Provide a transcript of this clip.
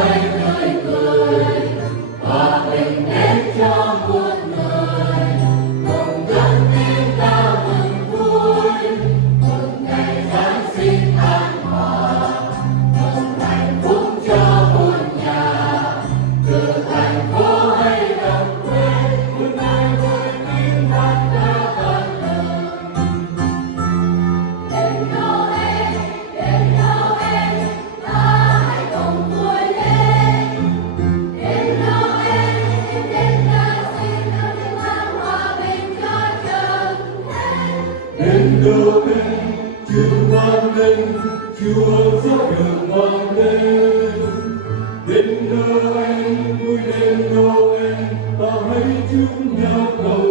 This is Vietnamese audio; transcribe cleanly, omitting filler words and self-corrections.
vây tươi cười, hòa bình đến cho muôn người, cùng cất tiếng ca mừng vui, mừng ngày Giáng sinh an hòa, mừng hạnh phúc cho muôn nhà, từ thành phố hay đồng quê, mừng ngày vui tiếng hát ca vang lời. Đến Noel, ta hãy cùng vui lên. Đến Noel, đến Giáng sinh, ta xin mang hòa bình cho trần thế. Đến Noel, Chúa vang lên, Chúa giáo đường vang lên. Đến Noel, vui lên Noel, ta hãy chúc nhau cầu